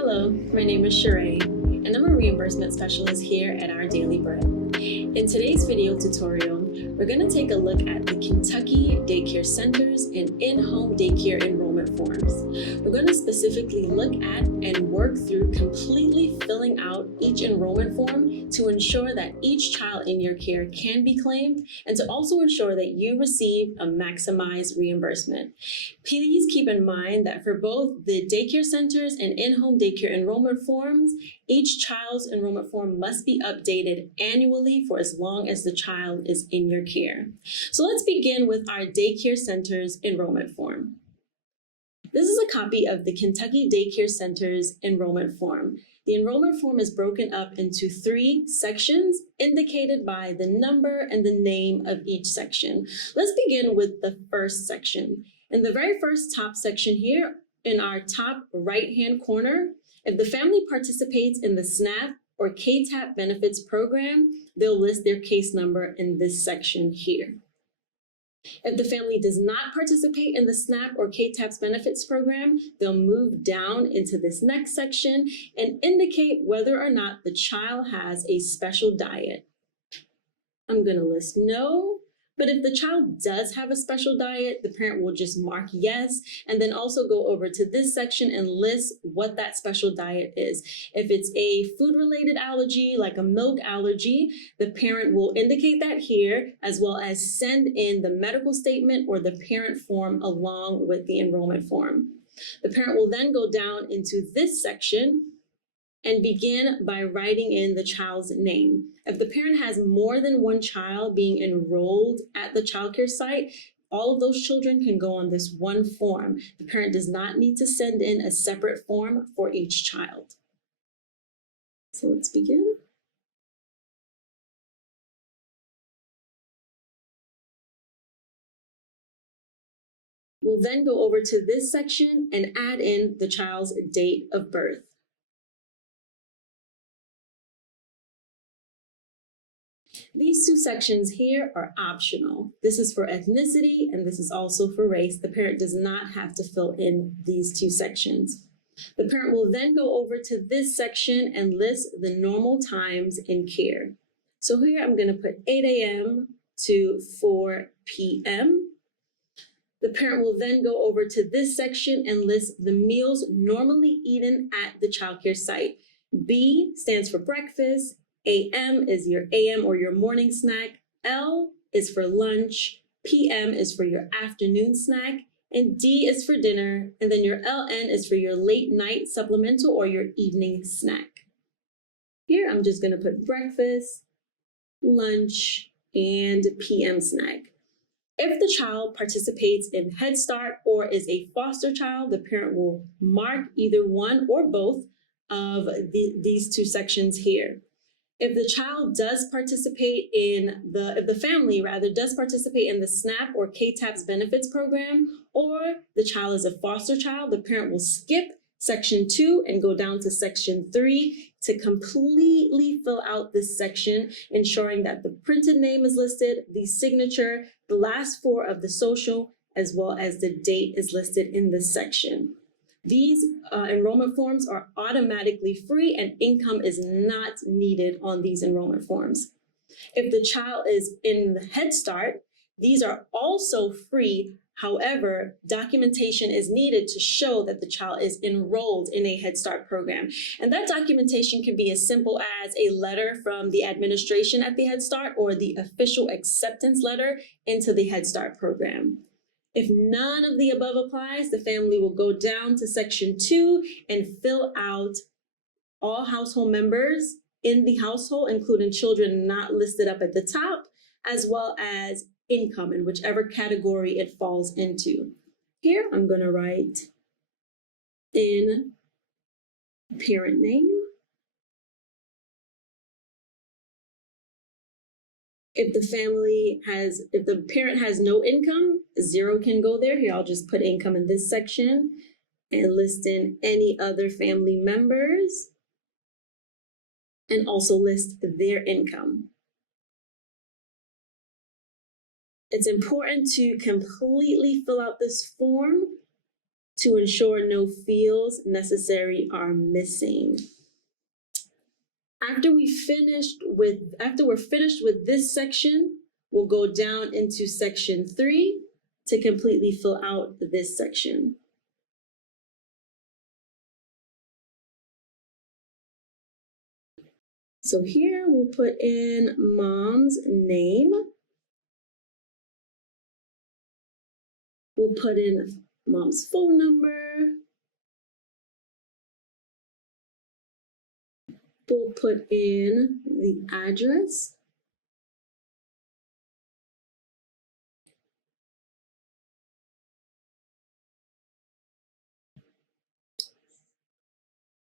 Hello, my name is Sharay, and I'm a reimbursement specialist here at Our Daily Bread. In today's video tutorial, we're going to take a look at the Kentucky daycare centers and in-home daycare enrollment forms. We're going to specifically look at and work through completely filling out each enrollment form to ensure that each child in your care can be claimed and to also ensure that you receive a maximized reimbursement. Please keep in mind that for both the daycare centers and in-home daycare enrollment forms, each child's enrollment form must be updated annually for as long as the child is in your care. So let's begin with our daycare center's enrollment form. This is a copy of the Kentucky Daycare Center's enrollment form. The enrollment form is broken up into 3 sections indicated by the number and the name of each section. Let's begin with the first section. In the very first top section here, in our top right-hand corner, if the family participates in the SNAP or CACFP benefits program, they'll list their case number in this section here. If the family does not participate in the SNAP or CACFP benefits program, they'll move down into this next section and indicate whether or not the child has a special diet. I'm going to list no. But if the child does have a special diet, the parent will just mark yes, and then also go over to this section and list what that special diet is. If it's a food-related allergy, like a milk allergy, the parent will indicate that here, as well as send in the medical statement or the parent form along with the enrollment form. The parent will then go down into this section and begin by writing in the child's name. If the parent has more than one child being enrolled at the childcare site, all of those children can go on this one form. The parent does not need to send in a separate form for each child. So let's begin. We'll then go over to this section and add in the child's date of birth. These 2 sections here are optional. This is for ethnicity and this is also for race. The parent does not have to fill in these 2 sections. The parent will then go over to this section and list the normal times in care. So here I'm going to put 8 a.m. to 4 p.m. The parent will then go over to this section and list the meals normally eaten at the childcare site. B stands for breakfast. AM is your AM or your morning snack. L is for lunch. PM is for your afternoon snack. And D is for dinner. And then your LN is for your late night supplemental or your evening snack. Here I'm just going to put breakfast, lunch, and PM snack. If the child participates in Head Start or is a foster child, the parent will mark either one or both of these 2 sections here. If the child does participate in if the family does participate in the SNAP or CACFP benefits program, or the child is a foster child, the parent will skip section 2 and go down to section 3 to completely fill out this section, ensuring that the printed name is listed, the signature, the last 4 of the social, as well as the date is listed in this section. These enrollment forms are automatically free and income is not needed on these enrollment forms. If the child is in the Head Start, these are also free. However, documentation is needed to show that the child is enrolled in a Head Start program. And that documentation can be as simple as a letter from the administration at the Head Start or the official acceptance letter into the Head Start program. If none of the above applies, the family will go down to section 2 and fill out all household members in the household, including children not listed up at the top, as well as income in whichever category it falls into. Here, I'm going to write in parent name. If the parent has no income, 0 can go there. Here, I'll just put income in this section and list in any other family members and also list their income. It's important to completely fill out this form to ensure no fields necessary are missing. After we're finished with this section, we'll go down into section 3 to completely fill out this section. So here we'll put in mom's name. We'll put in mom's phone number. We'll put in the address.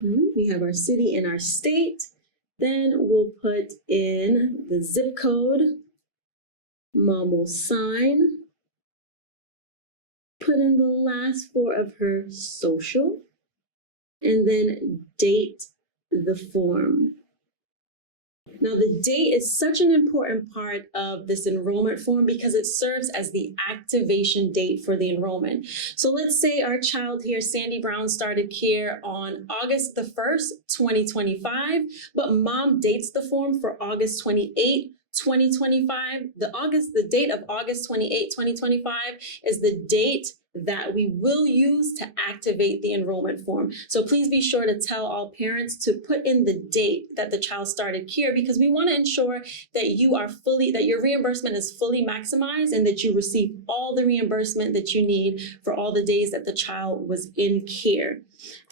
We have our city and our state. Then we'll put in the zip code. Mom will sign. Put in the last 4 of her social. And then date the form. Now, the date is such an important part of this enrollment form because it serves as the activation date for the enrollment. So let's say our child here, Sandy Brown, started care on August the 1st, 2025, but mom dates the form for August 28, 2025. The date of August 28, 2025 is the date that we will use to activate the enrollment form. So please be sure to tell all parents to put in the date that the child started care, because we want to ensure that your reimbursement is fully maximized and that you receive all the reimbursement that you need for all the days that the child was in care.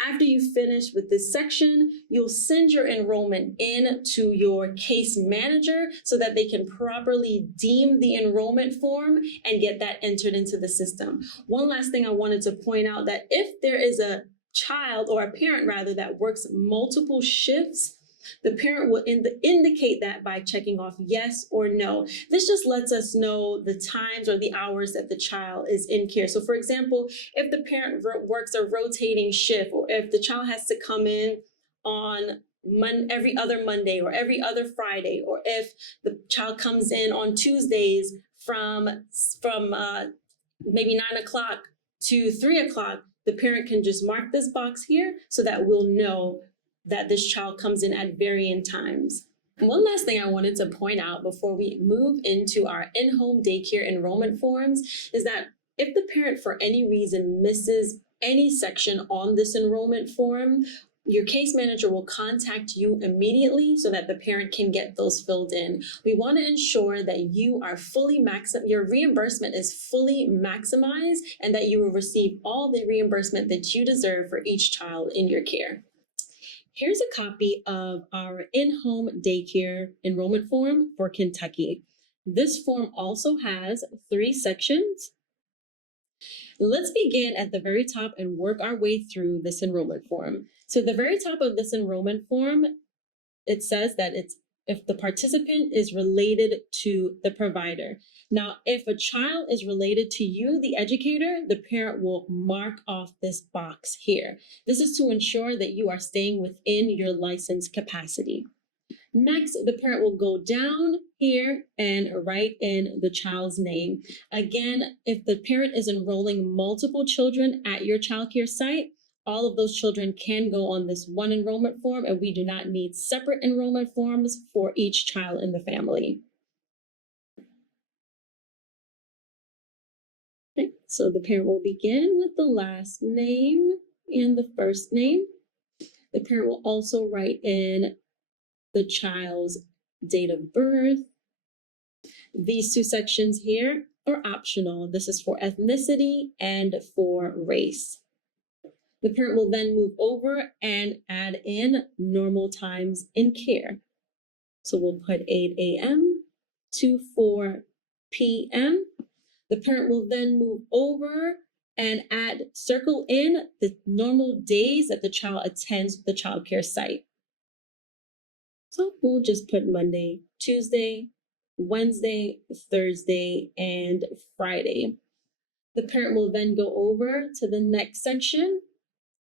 After you finish with this section, you'll send your enrollment in to your case manager so that they can properly deem the enrollment form and get that entered into the system. One last thing I wanted to point out, that if there is a child, or a parent rather, that works multiple shifts, the parent will indicate that by checking off yes or no. This just lets us know the times or the hours that the child is in care. So for example, if the parent works a rotating shift, or if the child has to come in on every other Monday or every other Friday, or if the child comes in on Tuesdays from maybe 9 o'clock to 3 o'clock, the parent can just mark this box here so that we'll know that this child comes in at varying times. And one last thing I wanted to point out before we move into our in-home daycare enrollment forms is that if the parent for any reason misses any section on this enrollment form, your case manager will contact you immediately so that the parent can get those filled in. We want to ensure that you are your reimbursement is fully maximized and that you will receive all the reimbursement that you deserve for each child in your care. Here's a copy of our in-home daycare enrollment form for Kentucky. This form also has 3 sections. Let's begin at the very top and work our way through this enrollment form. So the very top of this enrollment form, it says that if the participant is related to the provider. Now, if a child is related to you, the educator, the parent will mark off this box here. This is to ensure that you are staying within your license capacity. Next, the parent will go down here and write in the child's name. Again, if the parent is enrolling multiple children at your childcare site, all of those children can go on this one enrollment form, and we do not need separate enrollment forms for each child in the family. Okay, so the parent will begin with the last name and the first name. The parent will also write in the child's date of birth. These 2 sections here are optional. This is for ethnicity and for race. The parent will then move over and add in normal times in care. So we'll put 8 a.m. to 4 p.m. The parent will then move over and circle in the normal days that the child attends the childcare site. So we'll just put Monday, Tuesday, Wednesday, Thursday, and Friday. The parent will then go over to the next section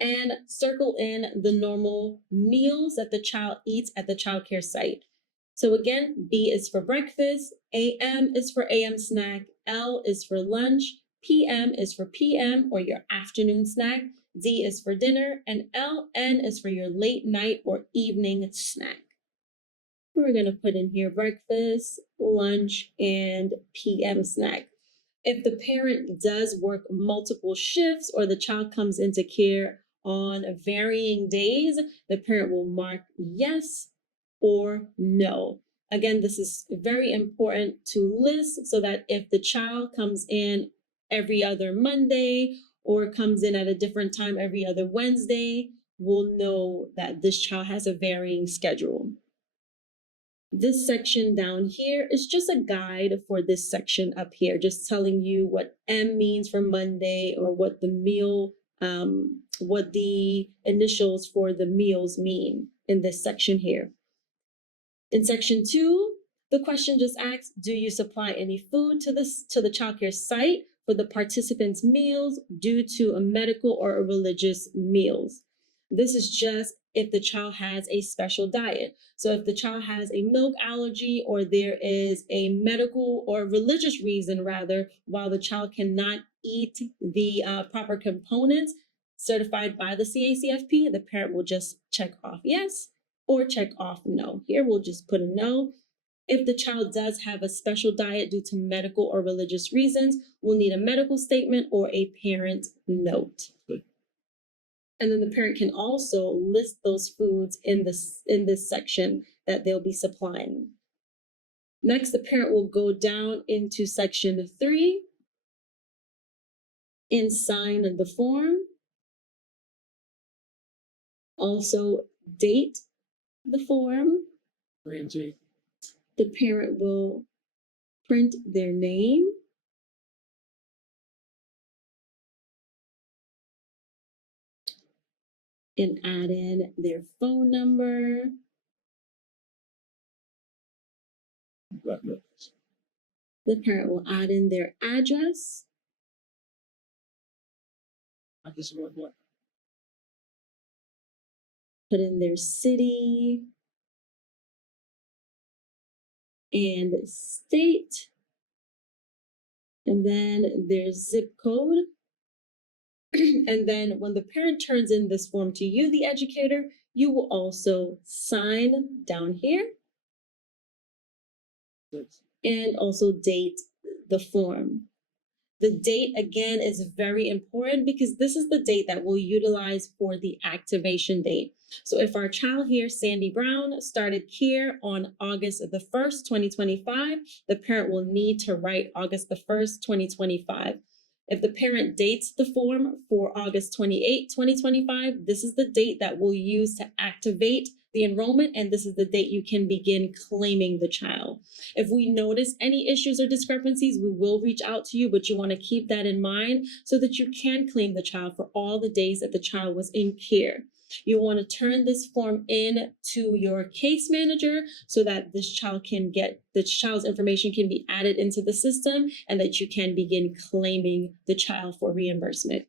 and circle in the normal meals that the child eats at the childcare site. So again, B is for breakfast, AM is for AM snack, L is for lunch, PM is for PM or your afternoon snack. D is for dinner, and LN is for your late night or evening snack. We're going to put in here breakfast, lunch, and PM snack. If the parent does work multiple shifts or the child comes into care on varying days, the parent will mark yes or no. Again, this is very important to list so that if the child comes in every other Monday or comes in at a different time every other Wednesday, we'll know that this child has a varying schedule. This section down here is just a guide for this section up here, just telling you what M means for Monday or what the meal, what the initials for the meals mean in this section here. In section 2, the question just asks, do you supply any food to the childcare site for the participants' meals due to a medical or a religious meals? This is just if the child has a special diet. So if the child has a milk allergy or there is a medical or religious reason rather, while the child cannot eat the proper components certified by the CACFP, the parent will just check off yes or check off no. Here we'll just put a no. If the child does have a special diet due to medical or religious reasons, we'll need a medical statement or a parent note. Good. And then the parent can also list those foods in this section that they'll be supplying. Next, the parent will go down into section 3 and sign the form. Also date the form. The parent will print their name. And add in their phone number. The parent will add in their address. Put in their city and state. And then their zip code. And then when the parent turns in this form to you, the educator, you will also sign down here and also date the form. The date, again, is very important because this is the date that we'll utilize for the activation date. So if our child here, Sandy Brown, started care on August the 1st, 2025, the parent will need to write August the 1st, 2025. If the parent dates the form for August 28, 2025, this is the date that we'll use to activate the enrollment, and this is the date you can begin claiming the child. If we notice any issues or discrepancies, we will reach out to you, but you want to keep that in mind so that you can claim the child for all the days that the child was in care. You want to turn this form in to your case manager so that this child's information can be added into the system and that you can begin claiming the child for reimbursement.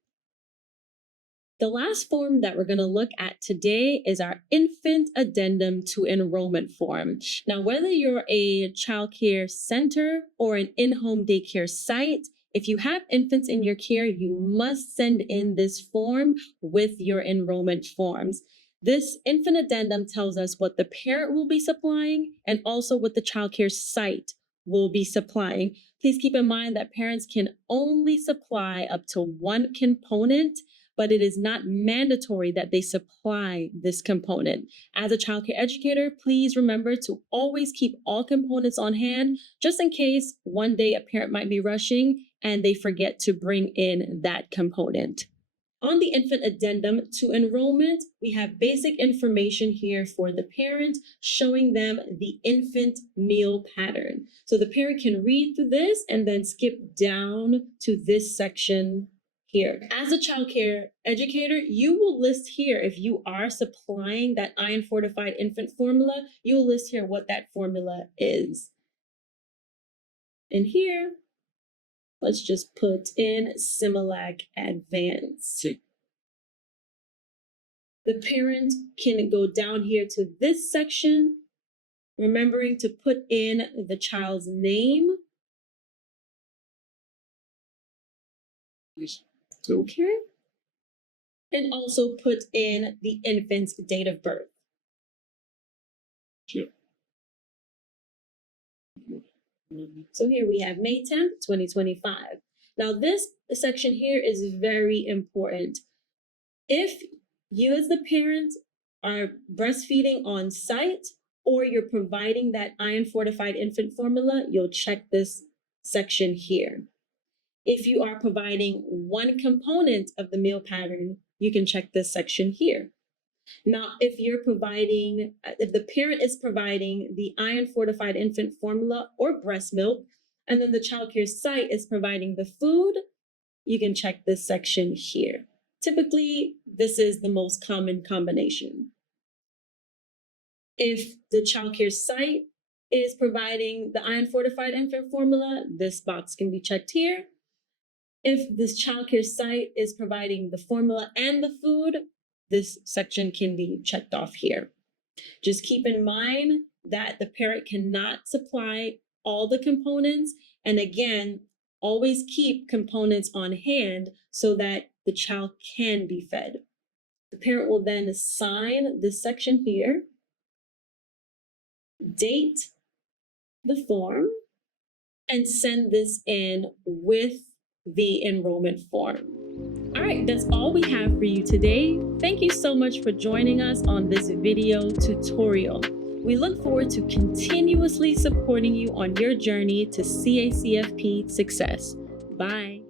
The last form that we're going to look at today is our infant addendum to enrollment form. Now, whether you're a child care center or an in-home daycare site, if you have infants in your care, you must send in this form with your enrollment forms. This infant addendum tells us what the parent will be supplying and also what the child care site will be supplying. Please keep in mind that parents can only supply up to one component, but it is not mandatory that they supply this component. As a childcare educator, please remember to always keep all components on hand, just in case one day a parent might be rushing and they forget to bring in that component. On the infant addendum to enrollment, we have basic information here for the parent, showing them the infant meal pattern. So the parent can read through this and then skip down to this section here. As a child care educator, you will list here, if you are supplying that iron fortified infant formula, you will list here what that formula is. And here, let's just put in Similac Advanced. The parent can go down here to this section, remembering to put in the child's name, Okay. And also put in the infant's date of birth. Sure. So here we have May 10th, 2025. Now this section here is very important. If you as the parent are breastfeeding on site or you're providing that iron fortified infant formula, you'll check this section here. If you are providing one component of the meal pattern, you can check this section here. Now, if the parent is providing the iron fortified infant formula or breast milk, and then the childcare site is providing the food, you can check this section here. Typically, this is the most common combination. If the childcare site is providing the iron fortified infant formula, this box can be checked here. If this childcare site is providing the formula and the food, this section can be checked off here. Just keep in mind that the parent cannot supply all the components. And again, always keep components on hand so that the child can be fed. The parent will then sign this section here, date the form, and send this in with the enrollment form. All right, that's all we have for you today. Thank you so much for joining us on this video tutorial. We look forward to continuously supporting you on your journey to CACFP success. Bye.